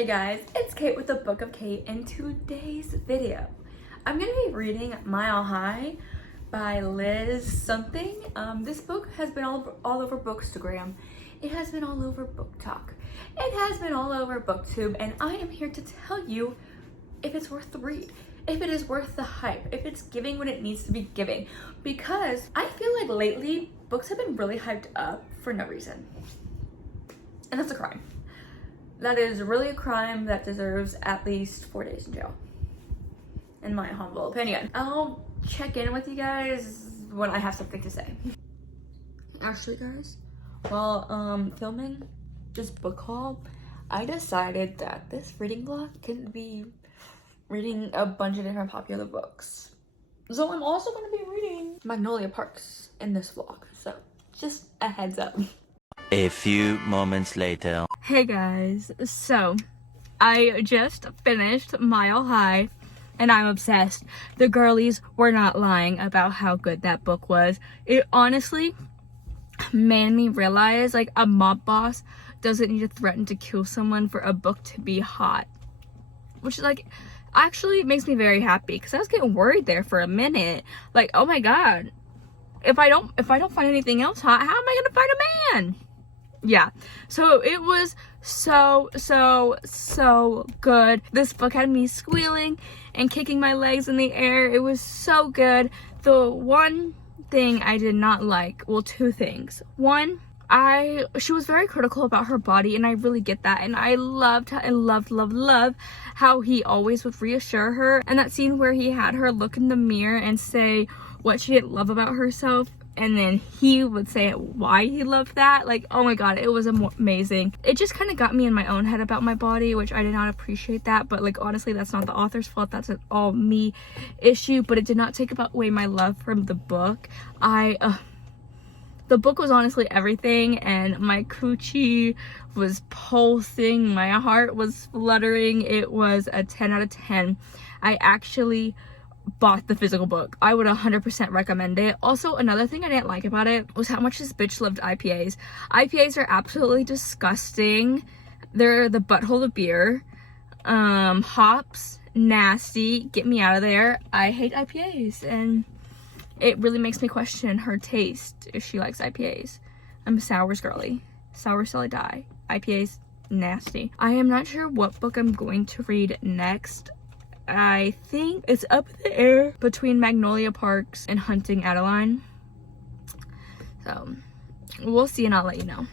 Hey guys, it's Kate with the Book of Kate. In today's video, I'm going to be reading Mile High by Liz something. This book has been all over Bookstagram. It has been all over Book Talk. It has been all over BookTube, and I am here to tell you if it's worth the read, if it is worth the hype, if it's giving what it needs to be giving. Because I feel like lately, books have been really hyped up for no reason. And that's a crime. That is really a crime that deserves at least 4 days in jail, in my humble opinion. I'll check in with you guys when I have something to say. Actually, guys, while filming this book haul, I decided that this reading vlog can be reading a bunch of different popular books. So I'm also going to be reading Magnolia Parks in this vlog. So just a heads up. A few moments later. Hey guys, so I just finished Mile High and I'm obsessed. The girlies were not lying about how good that book was. It honestly made me realize like a mob boss doesn't need to threaten to kill someone for a book to be hot. Which like actually makes me very happy because I was getting worried there for a minute. Like, oh my god, if I don't find anything else hot, how am I gonna find a man? Yeah, so it was so good. This book had me squealing and kicking my legs in the air. It was so good. The one thing I did not like, well, two things. One, she was very critical about her body, and I really get that, and I loved how he always would reassure her. And that scene where he had her look in the mirror and say what she didn't love about herself, and then he would say why he loved that. Like, oh my god, it was amazing. It just kind of got me in my own head about my body, which I did not appreciate that. But like, honestly, that's not the author's fault. That's an all me issue. But it did not take away my love from the book. The book was honestly everything, and my coochie was pulsing. My heart was fluttering. It was a 10 out of 10. I actually bought the physical book. I would 100% recommend it. Also, another thing I didn't like about it was how much this bitch loved IPAs. IPAs are absolutely disgusting. They're the butthole of beer. Hops, nasty. Get me out of there. I hate IPAs, and it really makes me question her taste if she likes IPAs. I'm a sours girly. Sours till I die. IPAs, nasty. I am not sure what book I'm going to read next. I think it's up in the air between Magnolia Parks and Hunting Adeline. So we'll see, and I'll let you know.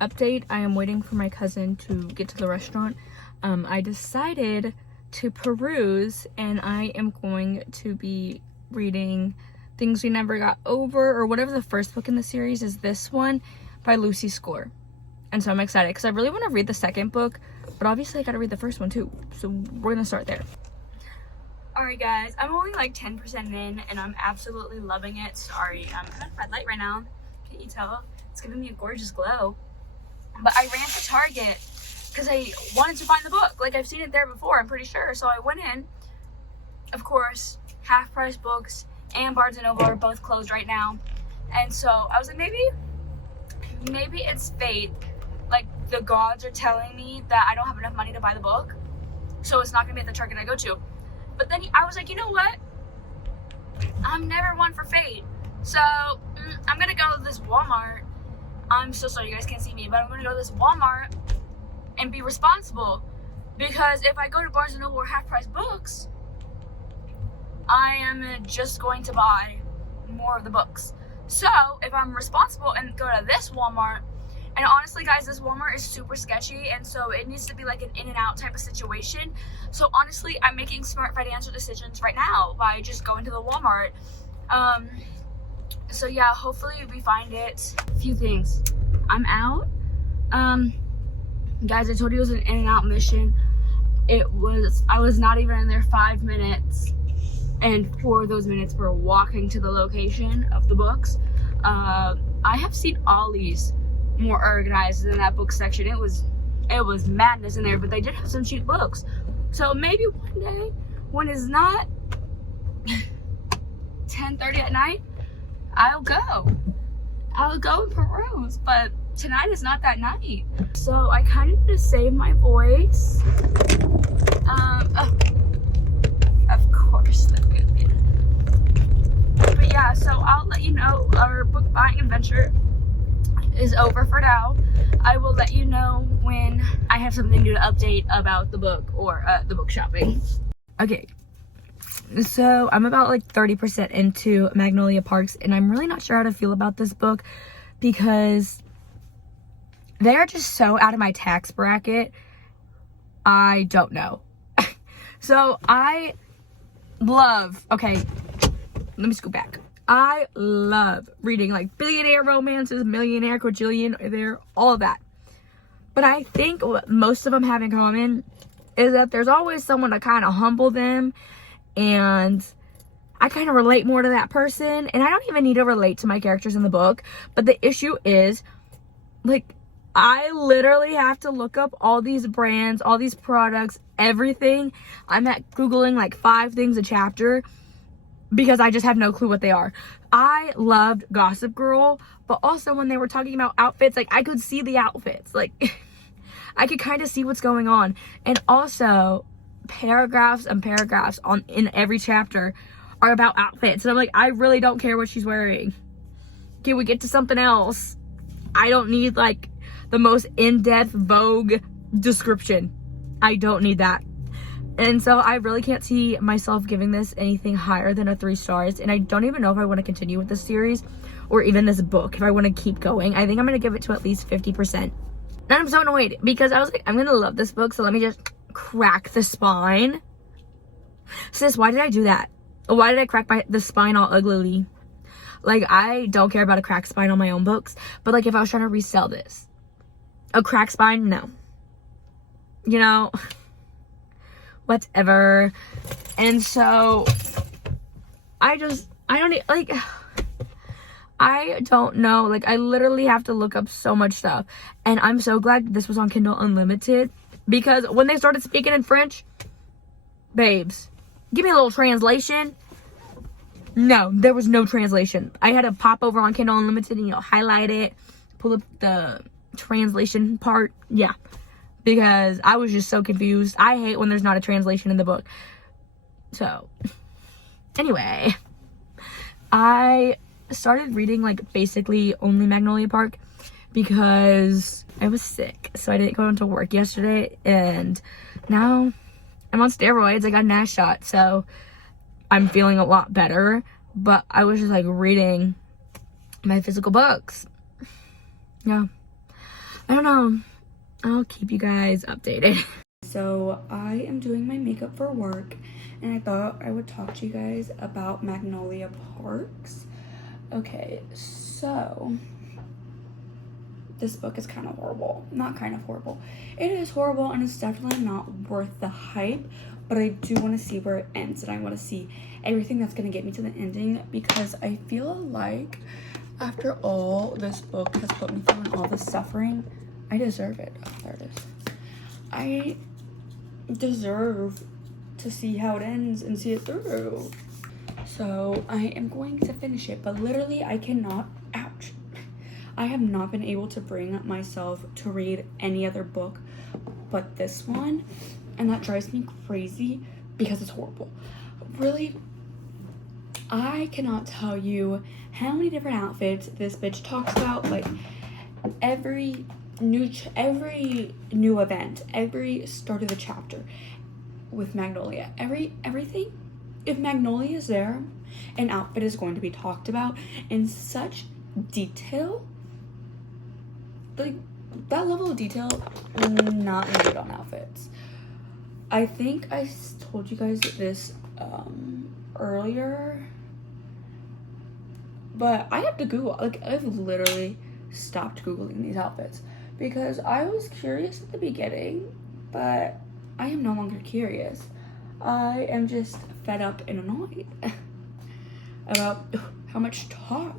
Update, I am waiting for my cousin to get to the restaurant. I decided to peruse, and I am going to be reading Things We Never Got Over, or whatever the first book in the series is, this one by Lucy Score. And so I'm excited because I really want to read the second book, but obviously I gotta read the first one too. So we're gonna start there. Alright guys, I'm only like 10% in, and I'm absolutely loving it. Sorry, I'm at a red light right now. Can't you tell? It's giving me a gorgeous glow. But I ran to Target because I wanted to find the book. Like, I've seen it there before, I'm pretty sure. So I went in. Of course, Half Price Books and Barnes & Noble are both closed right now. And so I was like, maybe it's fate. Like, the gods are telling me that I don't have enough money to buy the book, so it's not gonna be at the Target I go to. But then I was like, you know what? I'm never one for fate. So I'm gonna go to this Walmart. I'm so sorry you guys can't see me, but I'm gonna go to this Walmart and be responsible. Because if I go to Barnes & Noble or Half Price Books, I am just going to buy more of the books. So if I'm responsible and go to this Walmart, and honestly guys, this Walmart is super sketchy, and so it needs to be like an in and out type of situation. So honestly, I'm making smart financial decisions right now by just going to the Walmart. So yeah, hopefully we find it. A few things. I'm out. Guys, I told you it was an in and out mission. I was not even in there 5 minutes, and 4 of those minutes were walking to the location of the books. I have seen Ollie's more organized than that book section. It was madness in there, but they did have some cheap books. So maybe one day when it's not 10:30 at night, I'll go and peruse. But tonight is not that night, so I kind of need to save my voice have something new to update about the book or the book shopping. Okay, so I'm about like 30% into Magnolia Parks, and I'm really not sure how to feel about this book because they are just so out of my tax bracket. I don't know. So I love, okay, let me scoot back. I love reading like billionaire romances, millionaire, quadrillionaire, all of that. But I think what most of them have in common is that there's always someone to kind of humble them, and I kind of relate more to that person, and I don't even need to relate to my characters in the book. But the issue is, like, I literally have to look up all these brands, all these products, everything. I'm at Googling like 5 things a chapter because I just have no clue what they are. I loved Gossip Girl, but also when they were talking about outfits, like, I could see the outfits. Like, I could kind of see what's going on. And also, paragraphs and paragraphs in every chapter are about outfits. And I'm like, I really don't care what she's wearing. Can we get to something else? I don't need, like, the most in-depth Vogue description. I don't need that. And so I really can't see myself giving this anything higher than a 3 stars. And I don't even know if I want to continue with this series or even this book, if I want to keep going. I think I'm going to give it to at least 50%. And I'm so annoyed because I was like, I'm going to love this book, so let me just crack the spine. Sis, why did I do that? Why did I crack the spine all uglily? Like, I don't care about a cracked spine on my own books, but like if I was trying to resell this, a cracked spine, no. You know, whatever. And so I don't know. Like, I literally have to look up so much stuff. And I'm so glad this was on Kindle Unlimited, because when they started speaking in French, babes, give me a little translation. No, there was no translation. I had to pop over on Kindle Unlimited and, highlight it, pull up the translation part. Yeah, because I was just so confused. I hate when there's not a translation in the book. So, anyway, I started reading, like, basically only Magnolia Park because I was sick. So I didn't go into work yesterday, and now I'm on steroids. I got an ass shot, so I'm feeling a lot better. But I was just, like, reading my physical books. Yeah. I don't know. I'll keep you guys updated. So I am doing my makeup for work, and I thought I would talk to you guys about Magnolia Parks. Okay, so this book is kind of horrible. Not kind of horrible. It is horrible, and it's definitely not worth the hype, but I do want to see where it ends, and I want to see everything that's going to get me to the ending, because I feel like after all this book has put me through and all the suffering, I deserve it. Oh, there it is. I deserve to see how it ends and see it through. So I am going to finish it, but literally I cannot, ouch. I have not been able to bring myself to read any other book but this one, and that drives me crazy because it's horrible. Really, I cannot tell you how many different outfits this bitch talks about. Like, every new event, every start of the chapter with Magnolia, everything. If Magnolia is there, an outfit is going to be talked about in such detail. Like, that level of detail, not needed on outfits. I think I told you guys this earlier, but I have to Google. Like, I've literally stopped Googling these outfits because I was curious at the beginning, but I am no longer curious. I am just fed up and annoyed about how much talk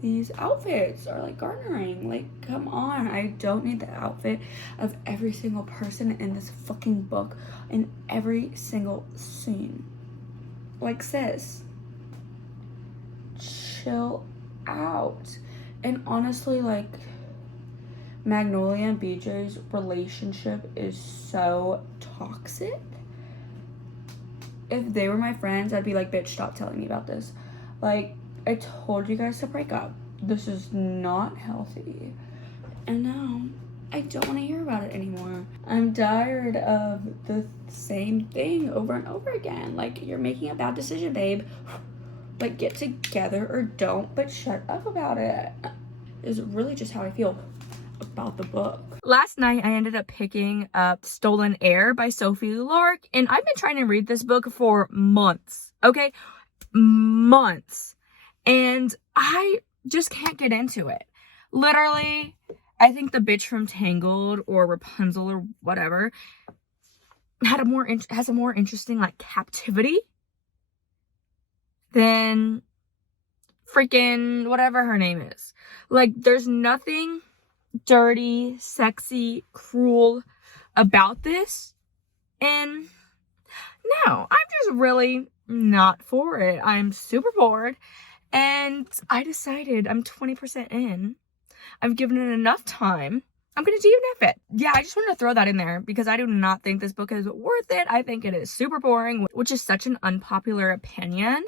these outfits are, like, garnering. Like, come on. I don't need the outfit of every single person in this fucking book in every single scene. Like, sis, chill out. And honestly, like, Magnolia and BJ's relationship is so toxic. If they were my friends, I'd be like, bitch, stop telling me about this. Like, I told you guys to break up. This is not healthy. And now I don't want to hear about it anymore. I'm tired of the same thing over and over again. Like, you're making a bad decision, babe. Like, get together or don't, but shut up about it. Is really just how I feel about the book. Last night, I ended up picking up Stolen Air by Sophie Lark, and I've been trying to read this book for months, okay? Months. And I just can't get into it. Literally, I think the bitch from Tangled or Rapunzel or whatever has a more interesting, like, captivity than freaking whatever her name is. Like, there's nothing dirty, sexy, cruel about this. And no, I'm just really not for it. I'm super bored. And I decided I'm 20% in. I've given it enough time. I'm going to DNF it. Yeah, I just wanted to throw that in there because I do not think this book is worth it. I think it is super boring, which is such an unpopular opinion.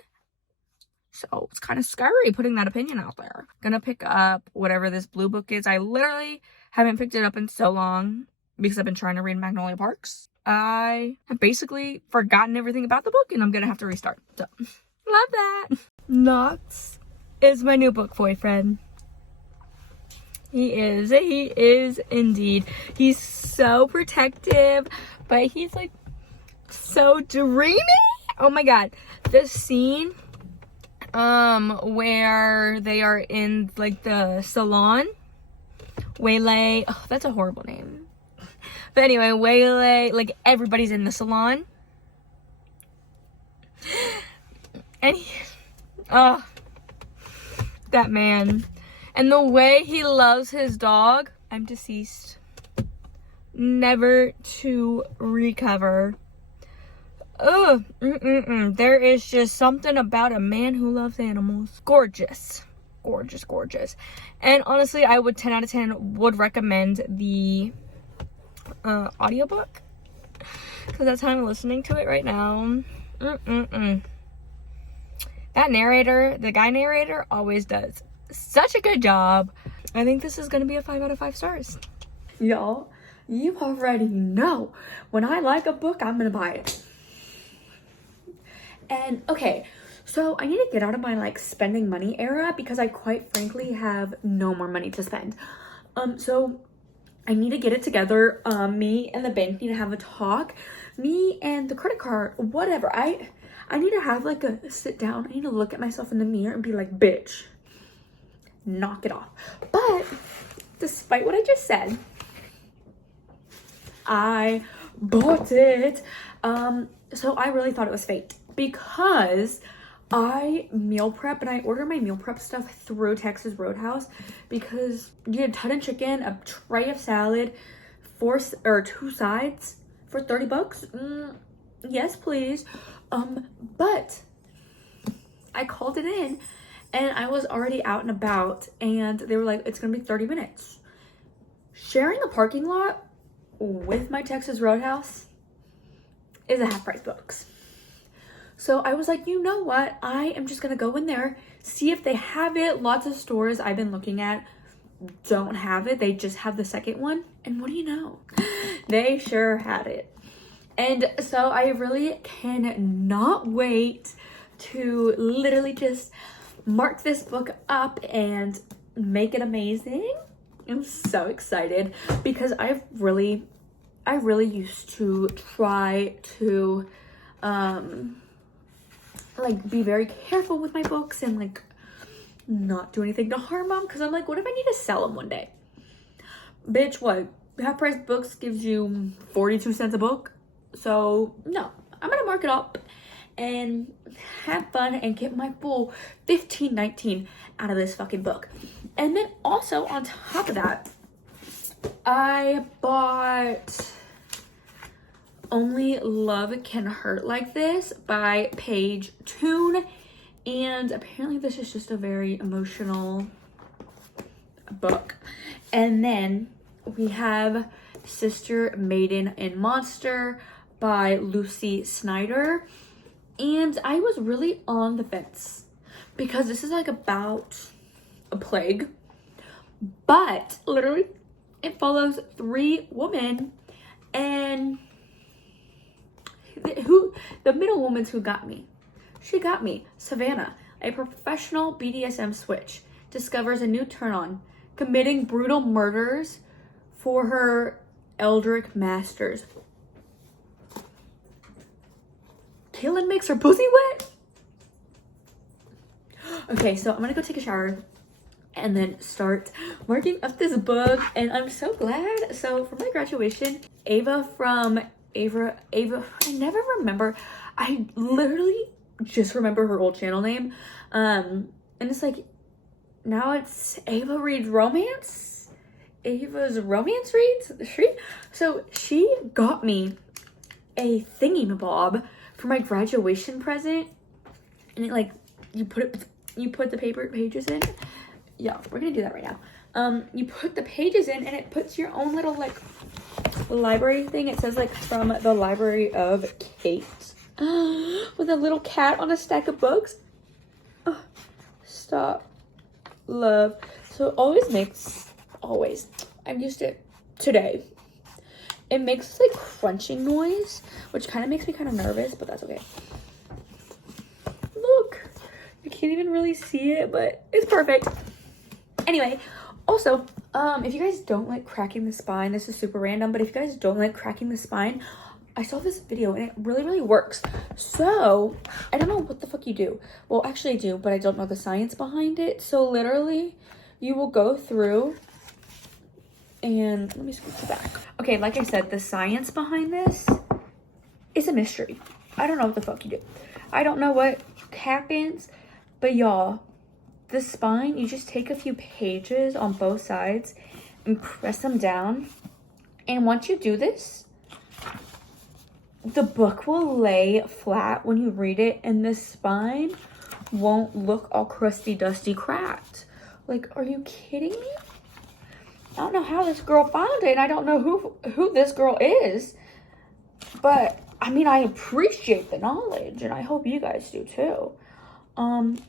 So it's kind of scary putting that opinion out there. Gonna pick up whatever this blue book is. I literally haven't picked it up in so long because I've been trying to read Magnolia Parks. I have basically forgotten everything about the book and I'm gonna have to restart. So, love that. Knox is my new book boyfriend. He is indeed. He's so protective, but he's like so dreamy. Oh my god. This scene where they are in like the salon. Waylay. Oh, that's a horrible name. But anyway, Waylay, like everybody's in the salon. And that man. And the way he loves his dog, I'm deceased. Never to recover. There is just something about a man who loves animals. Gorgeous. Gorgeous, gorgeous. And honestly, I would 10 out of 10 would recommend the audiobook. Because that's how I'm listening to it right now. That narrator, the guy narrator, always does such a good job. I think this is going to be a 5 out of 5 stars. Y'all, you already know. When I like a book, I'm going to buy it. And okay, so I need to get out of my like spending money era because I quite frankly have no more money to spend. So I need to get it together. Me and the bank need to have a talk. Me and the credit card, whatever. I need to have like a sit down. I need to look at myself in the mirror and be like, bitch, knock it off. But despite what I just said, I bought it. So I really thought it was fake because I meal prep and I order my meal prep stuff through Texas Roadhouse because you get a ton of chicken, a tray of salad, 2 sides for $30. Yes, please. But I called it in and I was already out and about and they were like, it's gonna be 30 minutes. Sharing a parking lot with my Texas Roadhouse is a half price books. So I was like, you know what? I am just gonna go in there, see if they have it. Lots of stores I've been looking at don't have it. They just have the second one. And what do you know? They sure had it. And so I really cannot wait to literally just mark this book up and make it amazing. I'm so excited because I really used to try to like be very careful with my books and like not do anything to harm them because I'm like, what if I need to sell them one day? Bitch, what? Half price books gives you 42 cents a book. So no, I'm gonna mark it up and have fun and get my full 15-19 out of this fucking book. And then also on top of that, I bought Only Love Can Hurt Like This by Paige Toon. And apparently this is just a very emotional book. And then we have Sister, Maiden, and Monster by Lucy Snyder. And I was really on the fence because this is like about a plague. But literally It follows 3 women, and the middle woman's who got me. She got me. Savannah, a professional BDSM switch, discovers a new turn-on, committing brutal murders for her eldritch masters. Killing makes her pussy wet? Okay, so I'm gonna go take a shower and then start marking up this book, and I'm so glad. So for my graduation, Ava, I never remember. I literally just remember her old channel name. And it's like, now it's Ava Reads Romance. Ava's Romance Reads. So she got me a thingy-mabob for my graduation present, and it like, you put the pages in. Yeah, we're gonna do that right now. You put the pages in, and it puts your own little like library thing. It says like, from the Library of Kate, with a little cat on a stack of books. Oh, stop. Love. So it always, I've used it today. It makes like crunching noise, which kind of makes me kind of nervous, but that's okay. Look, you can't even really see it, but it's perfect. Anyway, also, if you guys don't like cracking the spine, this is super random, but if you guys don't like cracking the spine, I saw this video and it really works. So I don't know what the fuck you do. Well, actually I do, but I don't know the science behind it. So literally, you will go through and let me scoot it back. Okay, like I said, the science behind this is a mystery. I don't know what the fuck you do. I don't know what happens, but y'all, the spine, you just take a few pages on both sides and press them down. And once you do this, the book will lay flat when you read it, and the spine won't look all crusty, dusty, cracked. Like, are you kidding me? I don't know how this girl found it, and I don't know who this girl is. But, I mean, I appreciate the knowledge, and I hope you guys do too.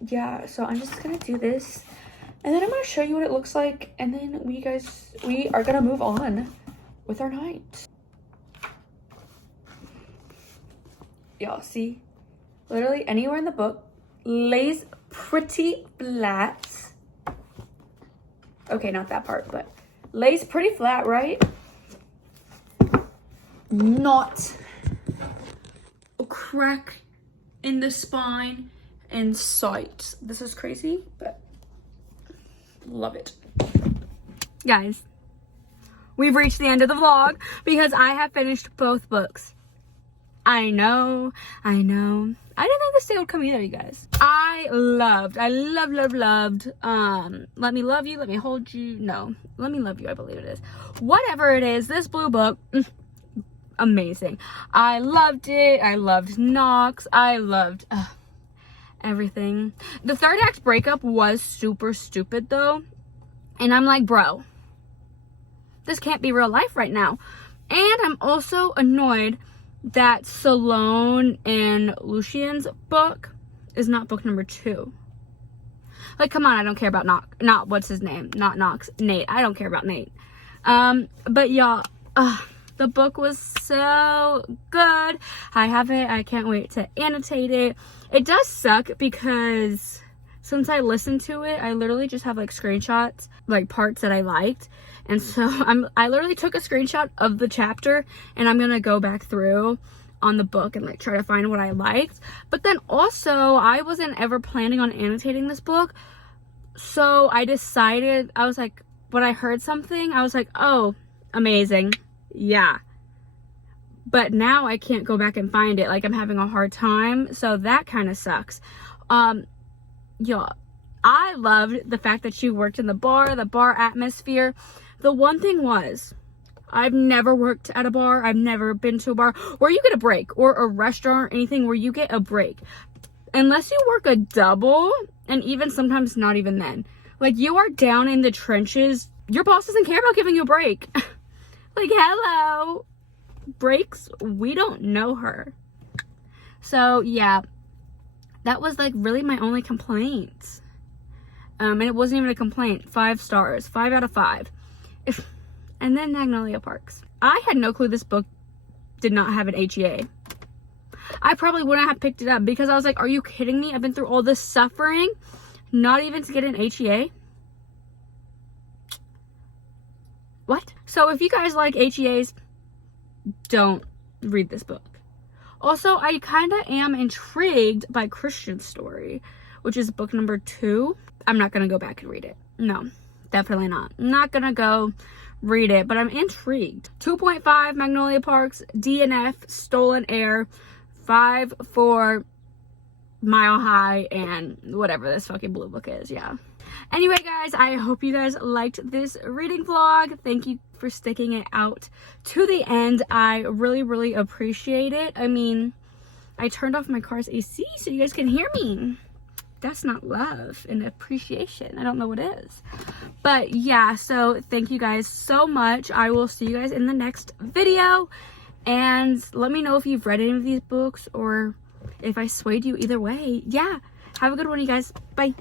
Yeah, so I'm just gonna do this, and then I'm gonna show you what it looks like, and then we are gonna move on with our night. Y'all see, literally anywhere in the book lays pretty flat. Okay, not that part, but lays pretty flat, right? Not a crack in the spine in sight. This is crazy, but love it. Guys, we've reached the end of the vlog because I have finished both books. I know. I didn't think this day would come either, you guys. I loved, Let Me Love You, Let Me Hold You. No, Let Me Love You, I believe it is. Whatever it is, this blue book, amazing. I loved it. I loved Knox. I loved everything. The third act breakup was super stupid though. And I'm like, bro, this can't be real life right now. And I'm also annoyed that Salone and Lucian's book is not book number 2. Like, come on, I don't care about not what's his name? Not Knox. Nate. I don't care about Nate. But y'all, the book was so good. I have it. I can't wait to annotate it. It does suck because since I listened to it, I literally just have like screenshots, like parts that I liked. And so I literally took a screenshot of the chapter, and I'm gonna go back through on the book and like try to find what I liked. But then also, I wasn't ever planning on annotating this book. So I decided, I was like, when I heard something, I was like, oh, amazing. Yeah. But now I can't go back and find it. Like, I'm having a hard time. So that kind of sucks. Yeah, I loved the fact that she worked in the bar atmosphere. The one thing was, I've never worked at a bar. I've never been to a bar where you get a break, or a restaurant or anything where you get a break. Unless you work a double, and even sometimes not even then. Like, you are down in the trenches. Your boss doesn't care about giving you a break. Like, hello. Breaks, we don't know her. So, yeah. That was, like, really my only complaint. And it wasn't even a complaint. 5 stars. 5 out of 5. and then Magnolia Parks. I had no clue this book did not have an HEA. I probably wouldn't have picked it up because I was like, are you kidding me? I've been through all this suffering, not even to get an HEA. What? So if you guys like HEAs, don't read this book. Also, I kind of am intrigued by Christian Story, which is book number 2. I'm not going to go back and read it. No, definitely not. I'm not going to go read it, but I'm intrigued. 2.5 Magnolia Parks, DNF, Stolen Air, 5 for Mile High, and whatever this fucking blue book is. Yeah. Anyway, guys, I hope you guys liked this reading vlog. Thank you for sticking it out to the end. I really, really appreciate it. I mean, I turned off my car's AC so you guys can hear me. That's not love and appreciation. I don't know what is. But yeah, so thank you guys so much. I will see you guys in the next video. And let me know if you've read any of these books or if I swayed you either way. Yeah, have a good one, you guys. Bye.